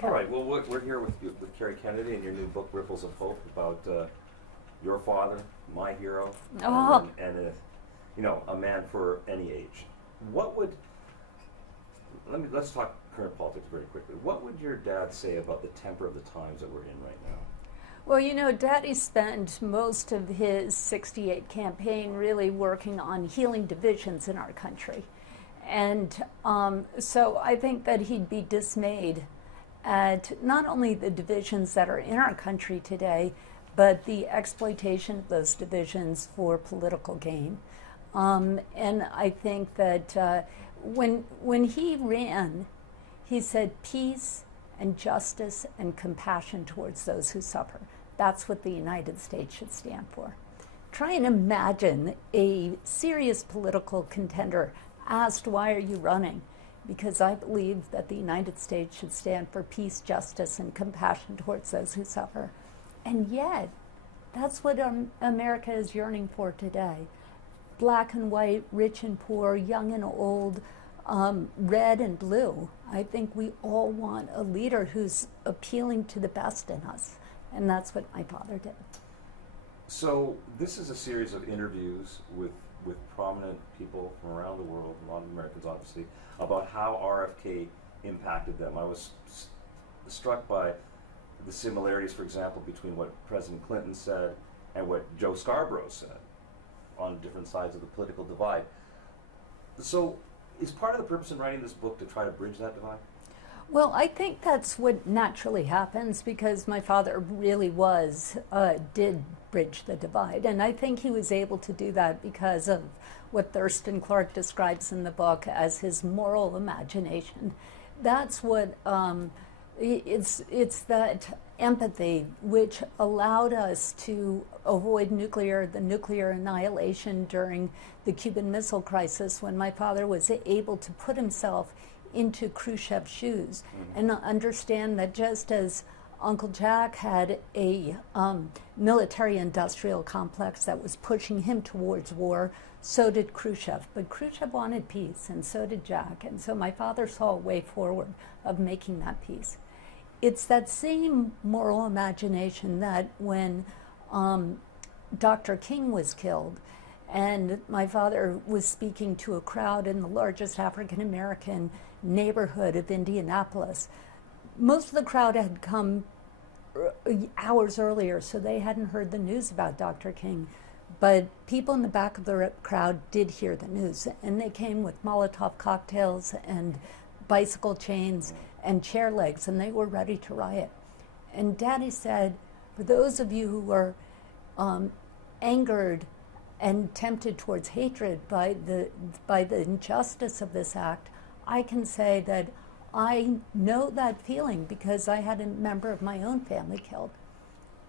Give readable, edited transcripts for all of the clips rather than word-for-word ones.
Okay. All right, well, we're here with Kerry Kennedy and your new book, Ripples of Hope, about your father, my hero, Oh. and a man for any age. What would, let's talk current politics very quickly. What would your dad say about the temper of the times that we're in right now? Well, Daddy spent most of his 68 campaign really working on healing divisions in our country. And so I think that he'd be dismayed at not only the divisions that are in our country today, but the exploitation of those divisions for political gain. And I think that when he ran, he said peace and justice and compassion towards those who suffer. That's what the United States should stand for. Try and imagine a serious political contender asked, why are you running? Because I believe that the United States should stand for peace, justice, and compassion towards those who suffer. And yet, that's what America is yearning for today. Black and white, rich and poor, young and old, red and blue. I think we all want a leader who's appealing to the best in us. And that's what my father did. So this is a series of interviews with prominent people from around the world, a lot of Americans obviously, about how RFK impacted them. I was struck by the similarities, for example, between what President Clinton said and what Joe Scarborough said on different sides of the political divide. So is part of the purpose in writing this book to try to bridge that divide? Well, I think that's what naturally happens because my father really did bridge the divide. And I think he was able to do that because of what Thurston Clark describes in the book as his moral imagination. That's what, it's that empathy which allowed us to avoid the nuclear annihilation during the Cuban Missile Crisis when my father was able to put himself into Khrushchev's shoes and understand that just as Uncle Jack had a military-industrial complex that was pushing him towards war, so did Khrushchev. But Khrushchev wanted peace, and so did Jack. And so my father saw a way forward of making that peace. It's that same moral imagination that when Dr. King was killed, and my father was speaking to a crowd in the largest African-American neighborhood of Indianapolis. Most of the crowd had come hours earlier, so they hadn't heard the news about Dr. King. But people in the back of the crowd did hear the news, and they came with Molotov cocktails and bicycle chains and chair legs, and they were ready to riot. And Daddy said, for those of you who are angered and tempted towards hatred by the injustice of this act, I can say that I know that feeling because I had a member of my own family killed.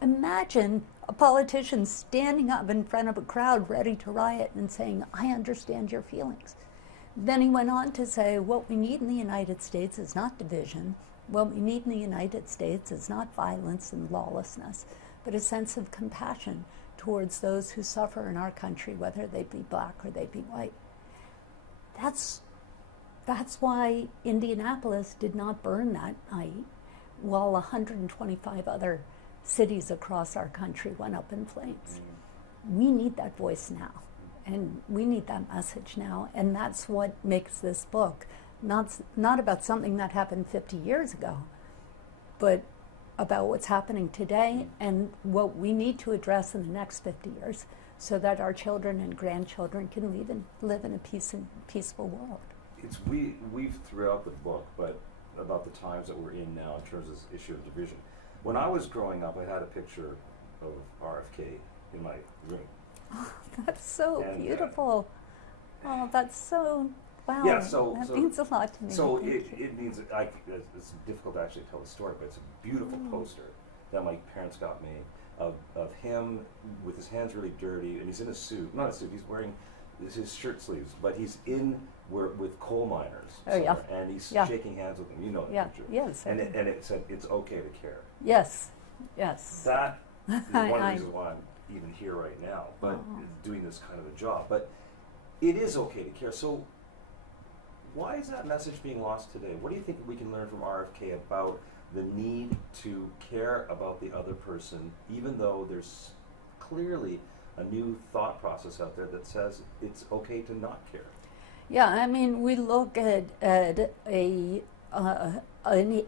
Imagine a politician standing up in front of a crowd ready to riot and saying, I understand your feelings. Then he went on to say, what we need in the United States is not division. What we need in the United States is not violence and lawlessness, but a sense of compassion towards those who suffer in our country, whether they be black or they be white. That's why Indianapolis did not burn that night, while 125 other cities across our country went up in flames. We need that voice now, and we need that message now, and that's what makes this book not about something that happened 50 years ago, but about what's happening today and what we need to address in the next 50 years so that our children and grandchildren can live in a peaceful world. It's we've throughout the book, but about the times that we're in now in terms of this issue of division. When I was growing up, I had a picture of RFK in my room. Oh, that's so beautiful. That's so, wow. Yeah, that means a lot to me. So it means, it's difficult to actually tell the story, but it's a beautiful poster that my parents got me of him with his hands really dirty, and he's in a suit, not a suit, he's wearing his shirt sleeves, but he's with coal miners. Oh, yeah. And he's shaking hands with them, you know the picture. Yes. And it said, it's okay to care. Yes. That is one of the reasons why I'm even here right now, but doing this kind of a job. But it is okay to care. So why is that message being lost today? What do you think we can learn from RFK about the need to care about the other person, even though there's clearly a new thought process out there that says it's okay to not care. Yeah, I mean, we look at an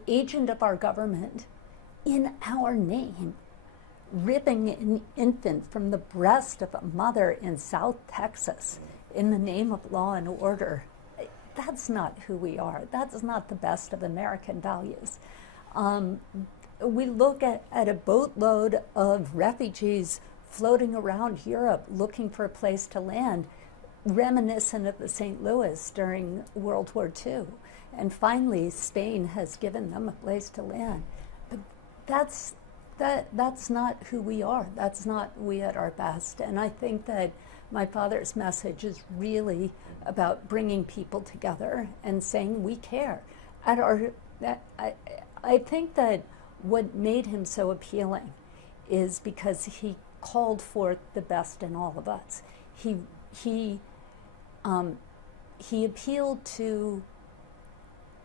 agent of our government in our name ripping an infant from the breast of a mother in South Texas in the name of law and order. That's not who we are. That's not the best of American values. We look at a boatload of refugees floating around Europe looking for a place to land, reminiscent of the St. Louis during World War II. And finally, Spain has given them a place to land. But that's not who we are. That's not we at our best. And I think that my father's message is really about bringing people together and saying we care. I think that what made him so appealing is because he called forth the best in all of us. He appealed to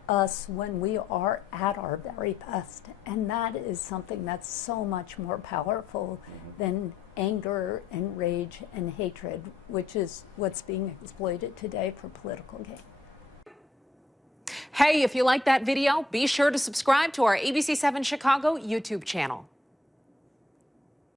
us when we are at our very best, and that is something that's so much more powerful than anger and rage and hatred, which is what's being exploited today for political gain. Hey, if you like that video, be sure to subscribe to our ABC7 Chicago YouTube channel.